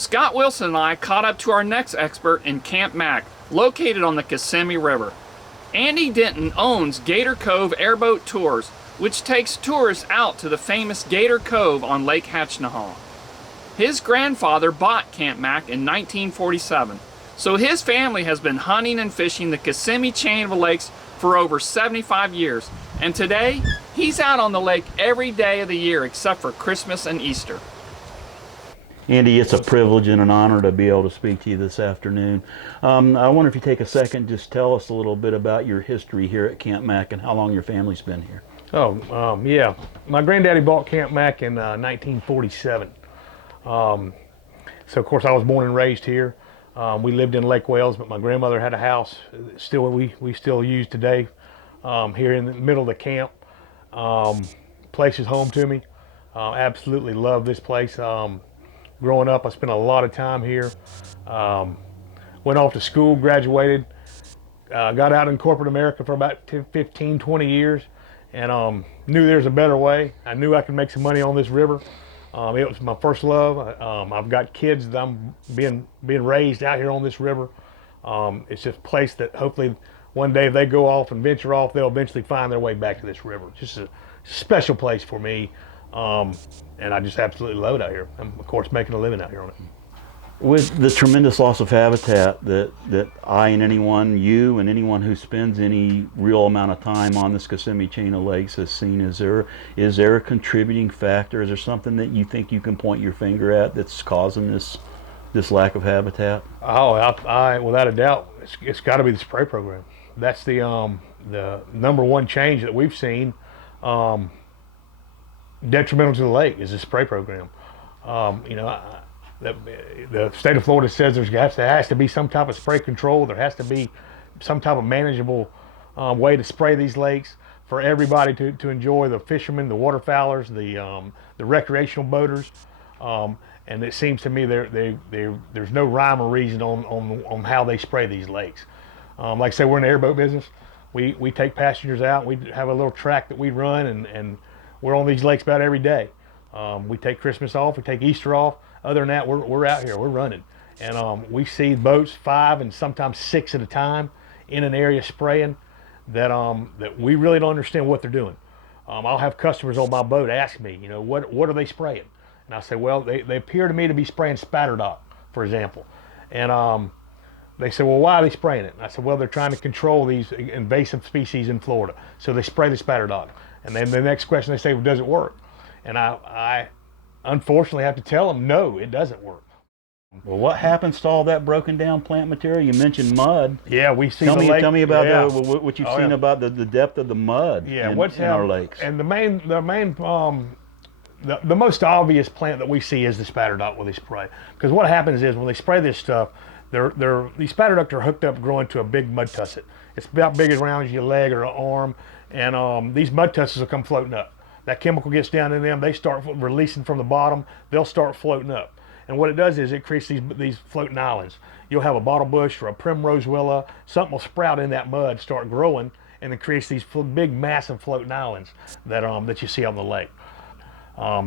Scott Wilson and I caught up to our next expert in Camp Mack, located on the Kissimmee River. Andy Denton owns Gator Cove Airboat Tours, which takes tourists out to the famous Gator Cove on Lake Hatchinahaw. His grandfather bought Camp Mack in 1947, so his family has been hunting and fishing the Kissimmee chain of lakes for over 75 years, and today he's out on the lake every day of the year except for Christmas and Easter. Andy, it's a privilege and an honor to be able to speak to you this afternoon. I wonder if you take a second, just tell us a little bit about your history here at Camp Mack and how long your family's been here. Yeah. My granddaddy bought Camp Mack in 1947. So of course I was born and raised here. We lived in Lake Wales, but my grandmother had a house we still use today here in the middle of the camp. Place is home to me. Absolutely love this place. Growing up, I spent a lot of time here. Went off to school, graduated, got out in corporate America for about 15, 20 years, and knew there's a better way. I knew I could make some money on this river. It was my first love. I've got kids that I'm being raised out here on this river. It's just a place that hopefully one day if they go off and venture off, they'll eventually find their way back to this river. It's just a special place for me. And I just absolutely love it out here. I'm, of course, making a living out here on it. With the tremendous loss of habitat that I and anyone, you and anyone who spends any real amount of time on this Kissimmee chain of lakes has seen, is there a contributing factor? Is there something that you think you can point your finger at that's causing this lack of habitat? Oh, I without a doubt, it's got to be the spray program. That's the number one change that we've seen. Detrimental to the lake is the spray program. The state of Florida says there has to be some type of spray control. There has to be some type of manageable way to spray these lakes for everybody to enjoy, the fishermen, the waterfowlers, the recreational boaters. And it seems to me there's no rhyme or reason on how they spray these lakes. Like I say, we're in the airboat business. We take passengers out. We have a little track that we run, and we're on these lakes about every day. We take Christmas off, we take Easter off. Other than that, we're out here, we're running. And we see boats 5 and sometimes 6 at a time in an area spraying that we really don't understand what they're doing. I'll have customers on my boat ask me, what are they spraying? And I say, well, they appear to me to be spraying spatterdock, for example. And they say, well, why are they spraying it? And I said, well, they're trying to control these invasive species in Florida. So they spray the spatterdock. And then the next question they say, well, does it work? And I unfortunately have to tell them, no, it doesn't work. Well, what happens to all that broken down plant material? You mentioned mud. Yeah, we see Tell me about what you've seen yeah. about the depth of the mud in our lakes. And the most obvious plant that we see is the spatterdock where they spray. Because what happens is when they spray this stuff, these spatterducks are hooked up growing to a big mud tusset. It's about big as round as your leg or an arm, and these mud tussets will come floating up. That chemical gets down in them, they start releasing from the bottom, they'll start floating up. And what it does is it creates these floating islands. You'll have a bottle bush or a primrose willow, something will sprout in that mud, start growing, and it creates these big, massive floating islands that you see on the lake.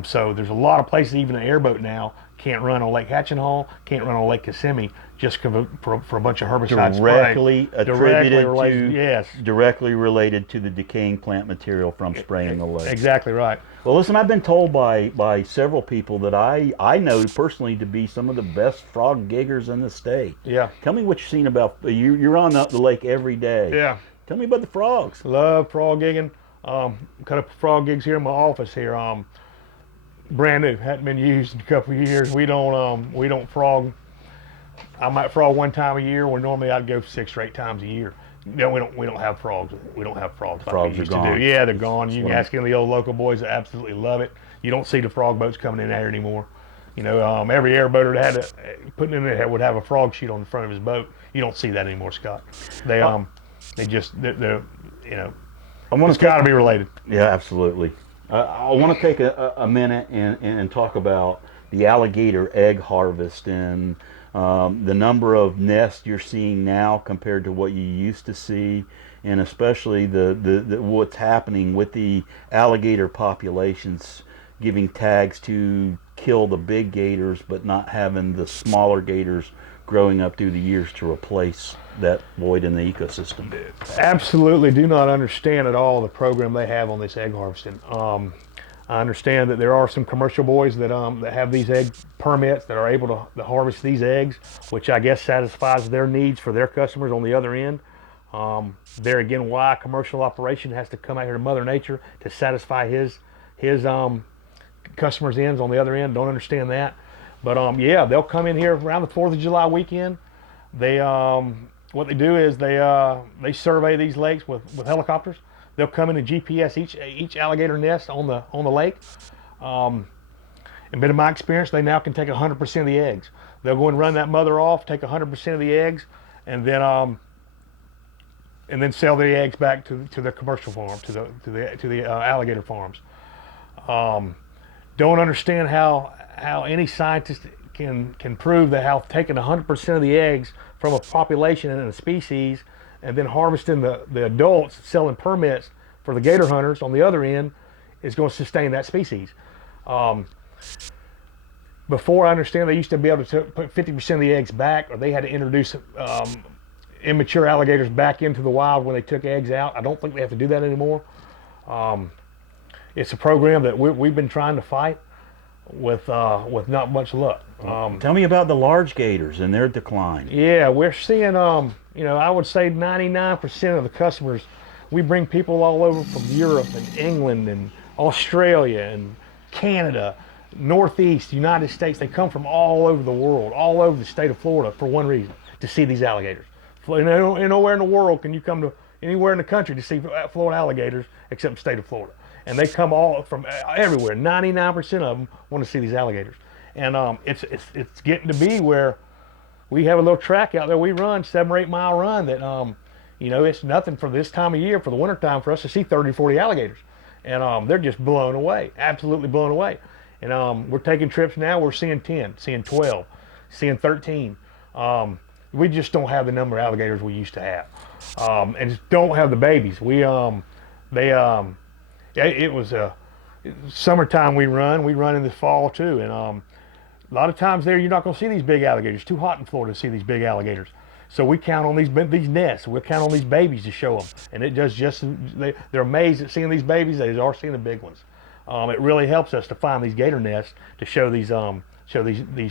So there's a lot of places, even an airboat now, can't run on Lake Hatchinahaw, can't run on Lake Kissimmee, just for a bunch of herbicide directly spray. Directly related to the decaying plant material from spraying the lake. Exactly right. Well, listen, I've been told by several people that I know personally to be some of the best frog giggers in the state. Yeah. Tell me what you've seen about, you're on the lake every day. Yeah. Tell me about the frogs. Love frog gigging. Cut up frog gigs here in my office here. Brand new, hadn't been used in a couple of years. We don't frog. I might frog one time a year, where normally I'd go 6 or 8 times a year. No, we don't have frogs. We don't have frogs. Frogs are gone. Yeah, they're gone. You can ask any of the old local boys that absolutely love it. You don't see the frog boats coming in there anymore. Every airboater that had putting in there would have a frog sheet on the front of his boat. You don't see that anymore, Scott. They're it's got to be related. Yeah, absolutely. I want to take a minute and talk about the alligator egg harvest and the number of nests you're seeing now compared to what you used to see, and especially the what's happening with the alligator populations, giving tags to kill the big gators, but not having the smaller gators growing up through the years to replace that void in the ecosystem? Absolutely do not understand at all the program they have on this egg harvesting. I understand that there are some commercial boys that have these egg permits that are able to harvest these eggs, which I guess satisfies their needs for their customers on the other end. There again, why a commercial operation has to come out here to Mother Nature to satisfy his customers' ends on the other end. Don't understand that. But yeah, they'll come in here around the 4th of July weekend. They what they do is they survey these lakes with helicopters. They'll come in and GPS each alligator nest on the lake. And in my experience, they now can take 100% of the eggs. They'll go and run that mother off, take 100% of the eggs, and then sell the eggs back to the commercial farm, to the alligator farms. Don't understand how any scientist can prove that how taking 100% of the eggs from a population and a species and then harvesting the adults, selling permits for the gator hunters on the other end is going to sustain that species. Before, I understand they used to be able to put 50% of the eggs back, or they had to introduce immature alligators back into the wild when they took eggs out. I don't think they have to do that anymore. It's a program that we've been trying to fight with not much luck. Tell me about the large gators and their decline. Yeah, we're seeing, I would say 99% of the customers, we bring people all over from Europe and England and Australia and Canada, Northeast, United States. They come from all over the world, all over the state of Florida for one reason, to see these alligators. Nowhere in the world can you come to anywhere in the country to see Florida alligators except the state of Florida. And they come all from everywhere. 99% of them want to see these alligators. And it's getting to be where we have a little track out there we run, 7 or 8 mile run that, it's nothing for this time of year, for the winter time, for us to see 30, 40 alligators. And they're just blown away, absolutely blown away. And we're taking trips now, we're seeing 10, seeing 12, seeing 13. We just don't have the number of alligators we used to have. And just don't have the babies. It was summertime we run in the fall too. And a lot of times there, you're not going to see these big alligators. It's too hot in Florida to see these big alligators. So we count on these nests. We'll count on these babies to show them. And it does they're amazed at seeing these babies. They are seeing the big ones. It really helps us to find these gator nests to show these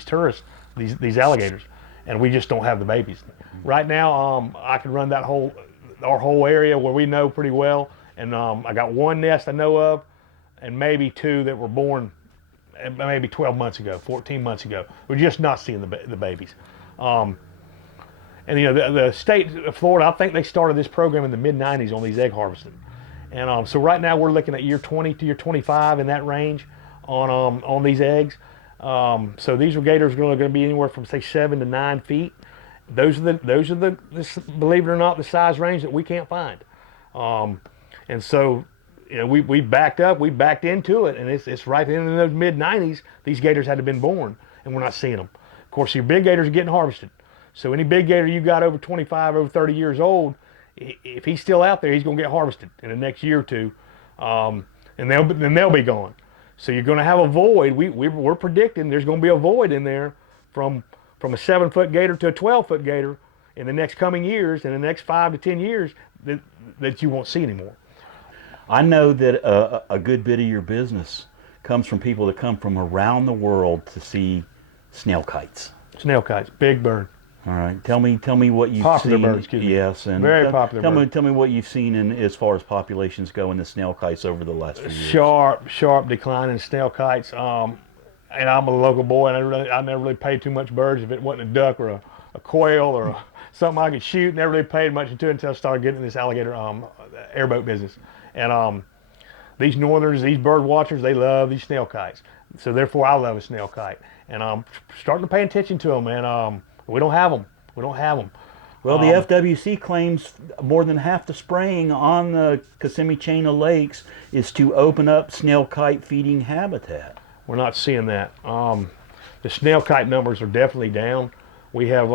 tourists these alligators. And we just don't have the babies. Right now, I could run our whole area where we know pretty well. And I got 1 nest I know of, and maybe 2 that were born maybe 12 months ago, 14 months ago. We're just not seeing the babies. And the state of Florida, I think they started this program in the mid-90s on these egg harvesting. And so right now we're looking at year 20 to year 25 in that range on these eggs. So these gators are going to be anywhere from say 7 to 9 feet. Those are the believe it or not, the size range that we can't find. And so we backed into it, and it's right in those mid-90s. These gators had to have been born, and we're not seeing them. Of course, your big gators are getting harvested. So any big gator you got over 25, over 30 years old, if he's still out there, he's going to get harvested in the next year or two, and they'll be gone. So you're going to have a void. We're predicting there's going to be a void in there from a 7-foot gator to a 12-foot gator in the next coming years, in the next 5 to 10 years, that you won't see anymore. I know that a good bit of your business comes from people that come from around the world to see snail kites. Snail kites, big bird. All right, tell me what you've popular seen. Bird, excuse me. Yes, and very popular bird. Tell me what you've seen in as far as populations go in the snail kites over the last few years. Sharp decline in snail kites. And I'm a local boy, and I never really paid too much birds if it wasn't a duck or a quail or something I could shoot. Never really paid much into it until I started getting in this alligator airboat business. And these northerners, these bird watchers, they love these snail kites. So therefore, I love a snail kite, and I'm starting to pay attention to them. And we don't have them. Well, the FWC claims more than half the spraying on the Kissimmee chain of lakes is to open up snail kite feeding habitat. We're not seeing that. The snail kite numbers are definitely down. We have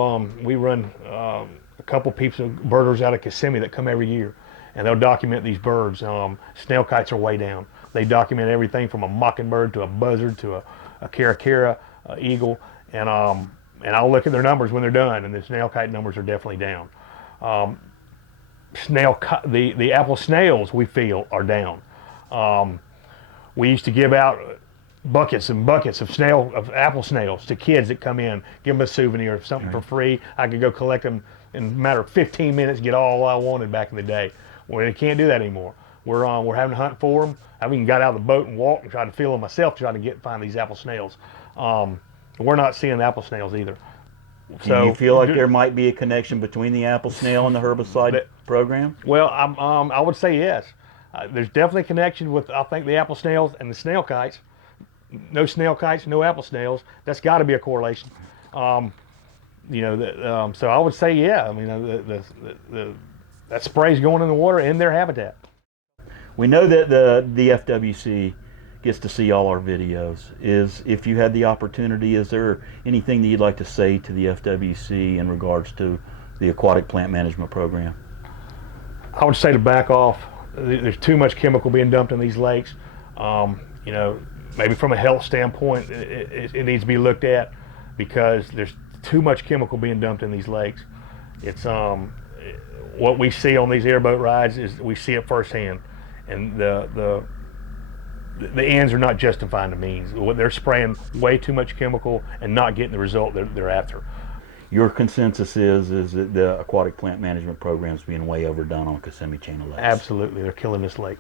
we run a couple peeps of birders out of Kissimmee that come every year, and they'll document these birds. Snail kites are way down. They document everything from a mockingbird to a buzzard to a caracara, eagle, and I'll look at their numbers when they're done, and the snail kite numbers are definitely down. The apple snails, we feel, are down. We used to give out buckets and buckets of apple snails to kids that come in, give them a souvenir or something for free. I could go collect them in a matter of 15 minutes, get all I wanted back in the day. Well, they can't do that anymore. We're having to hunt for them. I even got out of the boat and walked and tried to feel them myself, to try to find these apple snails. We're not seeing the apple snails either. Do you feel like there might be a connection between the apple snail and the herbicide program? Well, I would say yes. There's definitely a connection with, I think, the apple snails and the snail kites. No snail kites, no apple snails. That's got to be a correlation. So I would say, yeah. I mean, that spray's going in the water in their habitat. We know that the FWC gets to see all our videos. If you had the opportunity, is there anything that you'd like to say to the FWC in regards to the aquatic plant management program? I would say to back off. There's too much chemical being dumped in these lakes. Maybe from a health standpoint, it needs to be looked at, because there's too much chemical being dumped in these lakes. It's what we see on these airboat rides is we see it firsthand, and the ends are not justifying the means. They're spraying way too much chemical and not getting the result they're after. Your consensus is that the aquatic plant management program is being way overdone on Kissimmee Chain of Lakes. Absolutely, they're killing this lake.